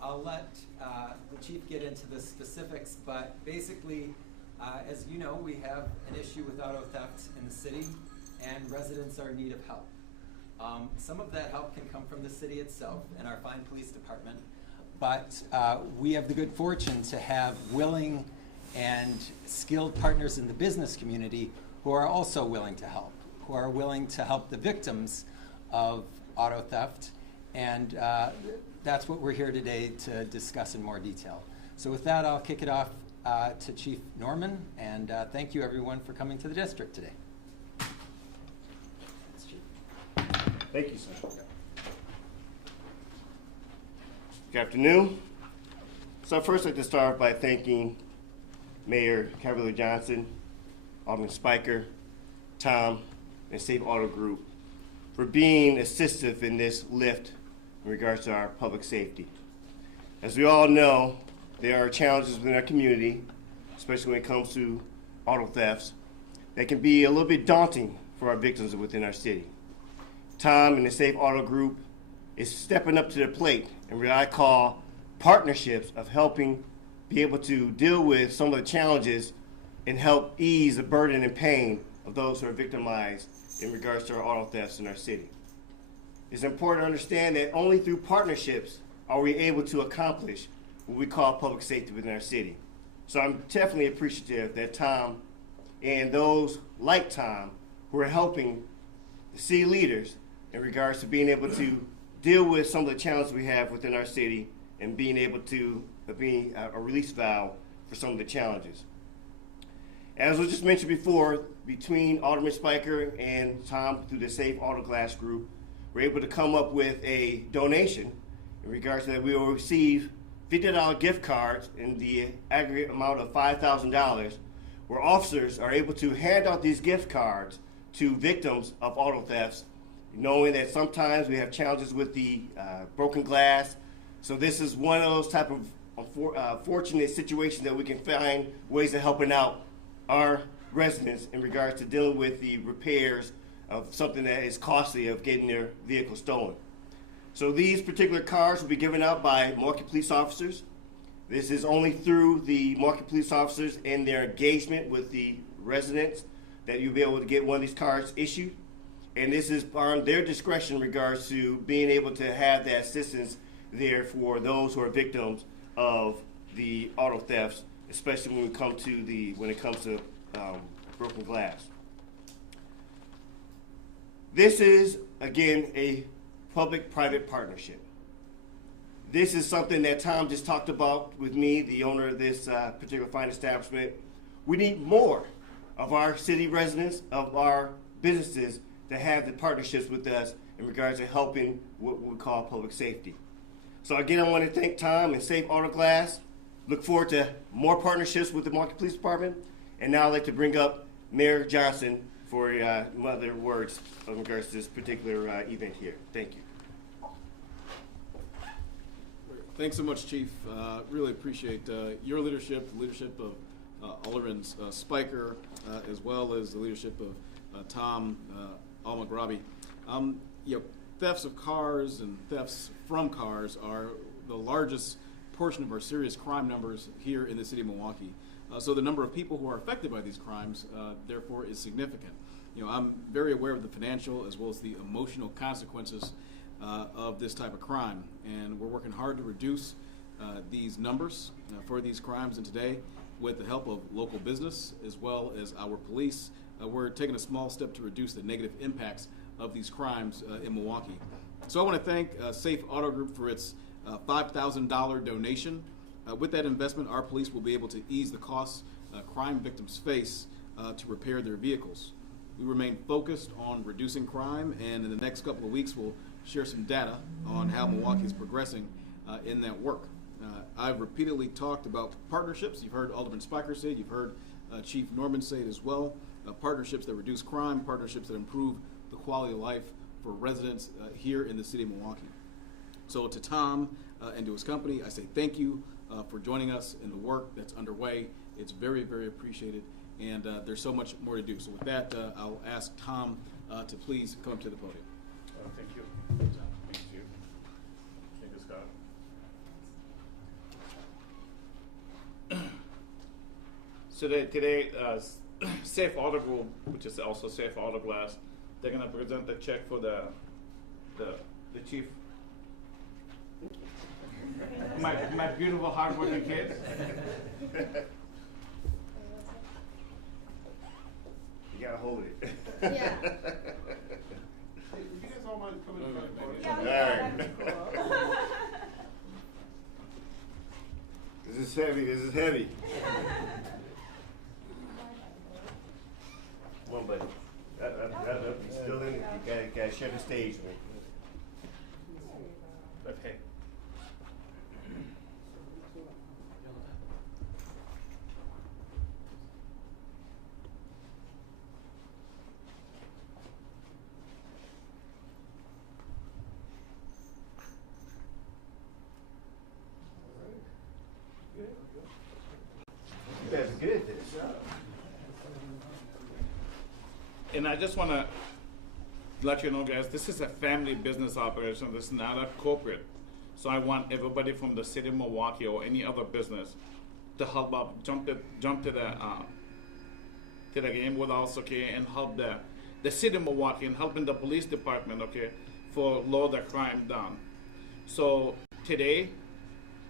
I'll let the chief get into the specifics, but basically, as you know, we have an issue with auto theft in the city, and residents are in need of help. Some of that help can come from the city itself and our fine police department, but we have the good fortune to have willing and skilled partners in the business community who are also willing to help, who are willing to help the victims of auto theft, and that's what we're here today to discuss in more detail. So with that, I'll kick it off to Chief Norman, and thank you everyone for coming to the district today. Thanks, Chief. Thank you, sir. Good afternoon. So first I'd like to start by thanking Mayor Cavalier Johnson, Alderman Spiker, Tom, and Safe Auto Group for being assistive in this lift in regards to our public safety. As we all know, there are challenges within our community, especially when it comes to auto thefts, that can be a little bit daunting for our victims within our city. Tom and the Safe Auto Group is stepping up to the plate in what I call partnerships of helping be able to deal with some of the challenges and help ease the burden and pain of those who are victimized in regards to our auto thefts in our city. It's important to understand that only through partnerships are we able to accomplish what we call public safety within our city. So I'm definitely appreciative that Tom and those like Tom who are helping the city leaders in regards to being able to deal with some of the challenges we have within our city and being able to be a release valve for some of the challenges. As was just mentioned before, between Alderman Spiker and Tom through the Safe Auto Glass Group, we're able to come up with a donation in regards to that we will receive $50 gift cards in the aggregate amount of $5,000, where officers are able to hand out these gift cards to victims of auto thefts, knowing that sometimes we have challenges with the broken glass. So this is one of those type of fortunate situations that we can find ways of helping out our residents in regards to dealing with the repairs of something that is costly of getting their vehicle stolen. So these particular cards will be given out by Milwaukee police officers. This is only through the Milwaukee police officers and their engagement with the residents that you'll be able to get one of these cards issued. And this is on their discretion in regards to being able to have that assistance there for those who are victims of the auto thefts, especially when it comes to broken glass. This is, again, a public-private partnership. This is something that Tom just talked about with me, the owner of this particular fine establishment. We need more of our city residents, of our businesses, to have the partnerships with us in regards to helping what we call public safety. So again, I want to thank Tom and Safe Auto Glass. Look forward to more partnerships with the Milwaukee Police Department. And now I'd like to bring up Mayor Johnson for other words in regards to this particular event here. Thank you. Thanks so much, Chief. Really appreciate your leadership, the leadership of Alderman Spiker, as well as the leadership of Tom Al-Maghrabi. Thefts of cars and thefts from cars are the largest portion of our serious crime numbers here in the city of Milwaukee. So the number of people who are affected by these crimes, therefore, is significant. I'm very aware of the financial as well as the emotional consequences of this type of crime, and we're working hard to reduce these numbers for these crimes. And today, with the help of local business as well as our police, we're taking a small step to reduce the negative impacts of these crimes in Milwaukee. So I want to thank Safe Auto Group for its $5,000 donation. With that investment, our police will be able to ease the costs crime victims face to repair their vehicles. We remain focused on reducing crime, and in the next couple of weeks, we'll share some data on how Milwaukee is progressing in that work. I've repeatedly talked about partnerships. You've heard Alderman Spiker say it, you've heard Chief Norman say it as well. Partnerships that reduce crime, partnerships that improve the quality of life for residents here in the city of Milwaukee. So to Tom and to his company, I say thank you for joining us in the work that's underway. It's very, very appreciated, and there's so much more to do. So with that, I'll ask Tom to please come to the podium. Thank you. Thank you. Thank you, Scott. So today, Safe Auto Group, which is also Safe Auto Glass, they're gonna present the check for the chief. My beautiful hardworking kids. You gotta hold it. Yeah. You guys all mind coming to front of the Yeah, podium? yeah, that'd be cool. This is heavy, this is heavy. Come on, buddy. You're still in it. You gotta share the stage, man. Okay. You guys are good at this. And I just want to let you know, guys, this is a family business operation. This is not a corporate. So I want everybody from the city of Milwaukee or any other business to help out, jump to the game with us, okay, and help the city of Milwaukee and helping the police department, okay, for lower the crime down. So today,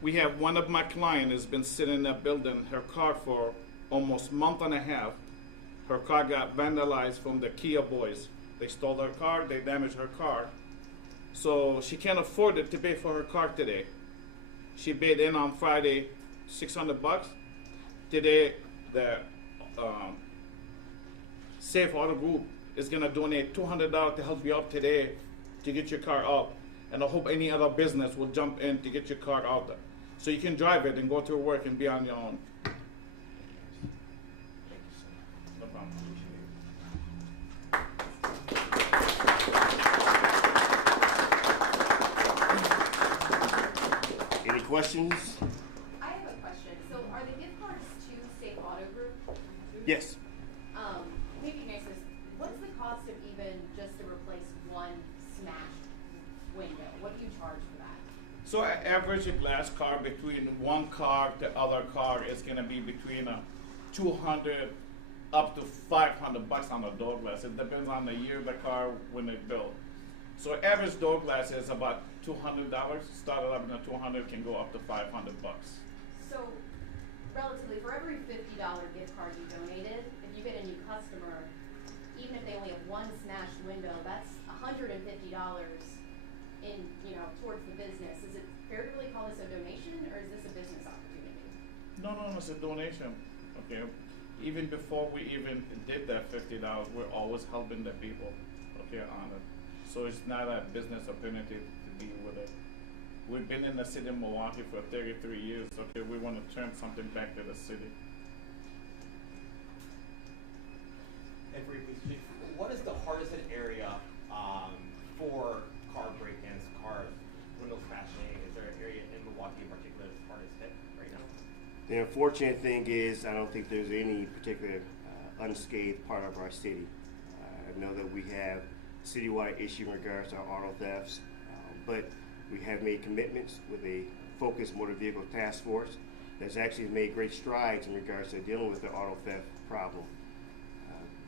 we have one of my clients has been sitting in that building, her car for almost a month and a half. Her car got vandalized from the Kia boys. They stole her car, they damaged her car. So she can't afford it to pay for her car today. She paid in on Friday $600. Today, the Safe Auto Group is gonna donate $200 to help you out today to get your car out. And I hope any other business will jump in to get your car out there. So you can drive it and go to work and be on your own. No problem. Any questions? I have a question. So are the gift cards to Safe Auto Group? Yes. Maybe next is, what's the cost of even just to replace one smashed window? What do you charge for that? So I average a glass car between one car to other car is gonna be between 200 up to $500 on the door glass. It depends on the year of the car when they built. So average door glass is about $200. Started up in the 200, can go up to $500. So relatively, for every $50 gift card you donated, if you get a new customer, even if they only have one smashed window, that's $150 in, towards the business. Is it fair to really call this a donation, or is this a business opportunity? No, it's a donation. Okay. Even before we even did that $50, we're always helping the people. Okay, on it. So it's not a business opportunity to be with it. We've been in the city of Milwaukee for 33 years. Okay, we want to turn something back to the city. And briefly, Chief, what is the hardest hit area for car break-ins, car window smashing? Is there an area in Milwaukee in particular that's hardest hit right now? The unfortunate thing is I don't think there's any particular unscathed part of our city. I know that we have a citywide issue in regards to auto thefts, but we have made commitments with a focused motor vehicle task force that's actually made great strides in regards to dealing with the auto theft problem.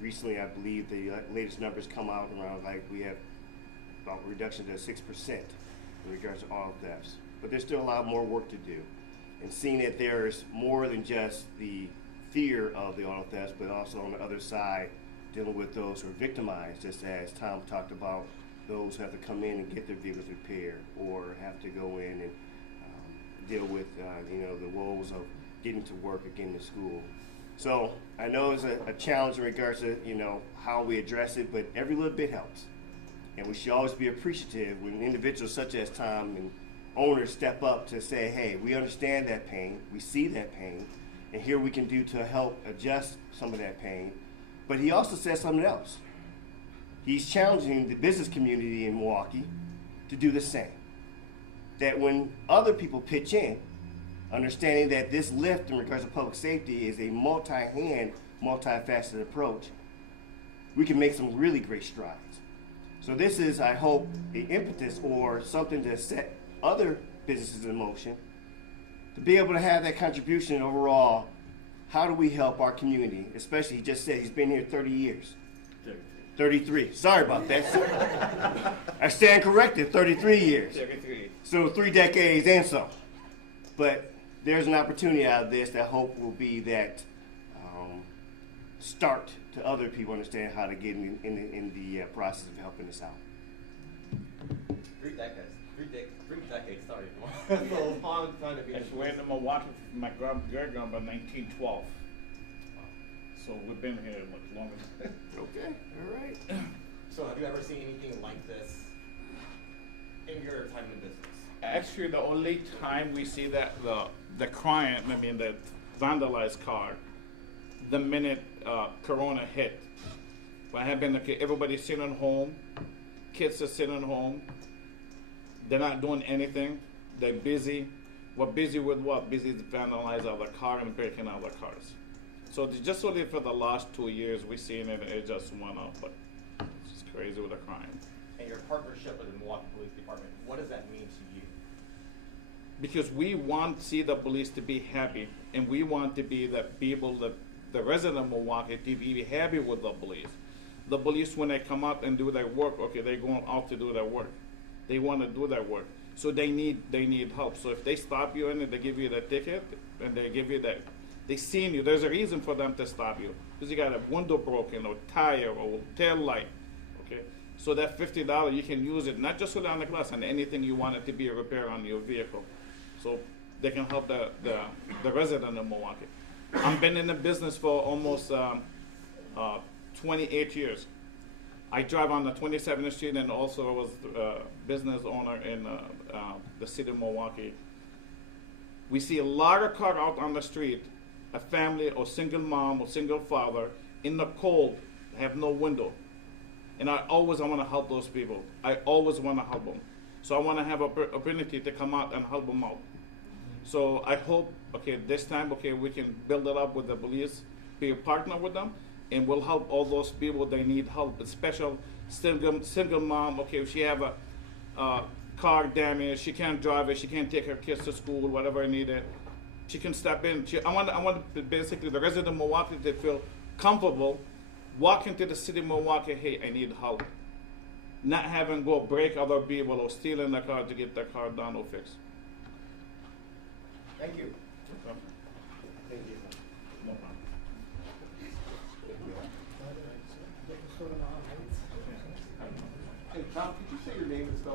Recently, I believe the latest numbers come out around we have about reduction to 6% in regards to auto thefts. But there's still a lot more work to do. And seeing that there's more than just the fear of the auto thefts, but also on the other side, dealing with those who are victimized, just as Tom talked about, those who have to come in and get their vehicles repaired or have to go in and deal with the woes of getting to work or getting to school. So I know it's a challenge in regards to how we address it, but every little bit helps. And we should always be appreciative when individuals such as Tom and owners step up to say, hey, we understand that pain, we see that pain, and here we can do to help adjust some of that pain. But he also said something else. He's challenging the business community in Milwaukee to do the same. That when other people pitch in, understanding that this lift in regards to public safety is a multi-hand, multifaceted approach, we can make some really great strides. So this is, I hope, the impetus or something to set other businesses in motion to be able to have that contribution overall how do we help our community? Especially, he just said he's been here 30 years. 33. Sorry about that. I stand corrected, 33 years. 33. So 3 decades and so. But there's an opportunity out of this that hope will be that start to other people understand how to get in the process of helping us out. 3 decades. 3 decades, sorry. That's a long time to be in It's we're in Milwaukee, my great grandpa 1912. So we've been here much longer. Okay, all right. So have you ever seen anything like this in your time in business? Actually, the only time we see that the crime, I mean the vandalized car, the minute Corona hit. What happened? Okay, everybody's sitting home, kids are sitting home. They're not doing anything. They're busy. We're busy with what? Busy to vandalize other car and breaking other cars. So just only for the last 2 years, we've seen it. It just went up, but it's just crazy with the crime. And your partnership with the Milwaukee Police Department, what does that mean to you? Because we want to see the police to be happy, and we want to be the people, the resident of Milwaukee, to be happy with the police. The police, when they come out and do their work, okay, they're going out to do their work. They want to do their work, so they need help. So if they stop you and they give you the ticket, and they give you that, they seen you. There's a reason for them to stop you, because you got a window broken, or tire, or tail light. Okay, so that $50 you can use it not just on the glass, on anything you want it to be a repair on your vehicle. So they can help the resident of Milwaukee. I've been in the business for almost 28 years. I drive on the 27th Street, and also was a business owner in the city of Milwaukee. We see a lot of cars out on the street, a family or single mom or single father in the cold, have no window. And I want to help those people. I always want to help them. So I want to have an opportunity to come out and help them out. So I hope, okay, this time, okay, we can build it up with the police, be a partner with them, and we'll help all those people that need help, especially single mom. Okay, if she have a car damage, she can't drive it, she can't take her kids to school, whatever needed, she can step in. I want basically the resident of Milwaukee to feel comfortable walking to the city of Milwaukee. Hey, I need help. Not having go break other people or stealing the car to get their car done or fixed. Thank you. Thank you. No problem. Hey, Tom, could you say your name and spell